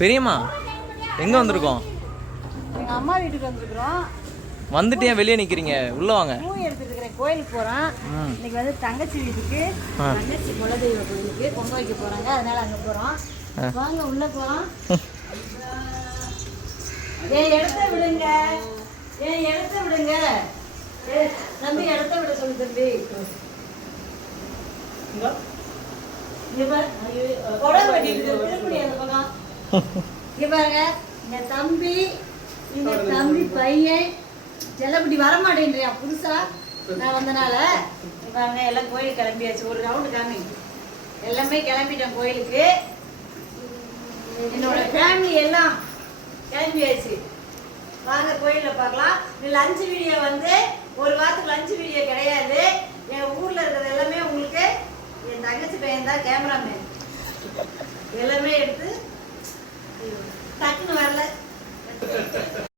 பெரியம்மா எங்க வந்திருக்கோம்? எங்க அம்மா வீட்டுக்கு வந்திருக்கிறோம். வந்துட்டு ஏன் வெளியே நிக்கிறீங்க? உள்ள வாங்க. பூ எடுத்துட்டு இருக்கிறேன், கோயிலுக்கு போறோம். இன்னைக்கு வந்து தங்கச்சி வீட்டுக்கு, தங்கச்சி குலதெய்வ கோயிலுக்கு பொங்க வைக்க போறாங்க, அதனால அங்க போறோம். வாங்க உள்ள போறோம். ஏன் இடத்த விடுங்க, ஏன் இடத்த விடுங்க. தம்பி இடத்த விட சொல்லு தம்பி. தம்பி இந்த தம்பி பையன் செல்லப்பட்டி வரமாட்டேன்றியா புதுசா நான் வந்தனால பாருங்க எல்லாம் கோயில் கிளம்பியாச்சு. ஒரு ரவுண்டு காமி எல்லாமே கிளம்பிட்டேன் கோயிலுக்கு. என்னோட ஃபேமிலி எல்லாம் கிளம்பியாச்சு. வாங்க கோயிலில் பார்க்கலாம். லஞ்சு வீடியோ வந்து ஒரு வாரத்துக்கு லஞ்சு வீடியோ கிடையாது. என் ஊரில் இருக்கிறது எல்லாமே உங்களுக்கு என் தங்கச்சி பையன் தான் கேமராமேன். எல்லாமே எடுத்து டக்குன்னு வரல.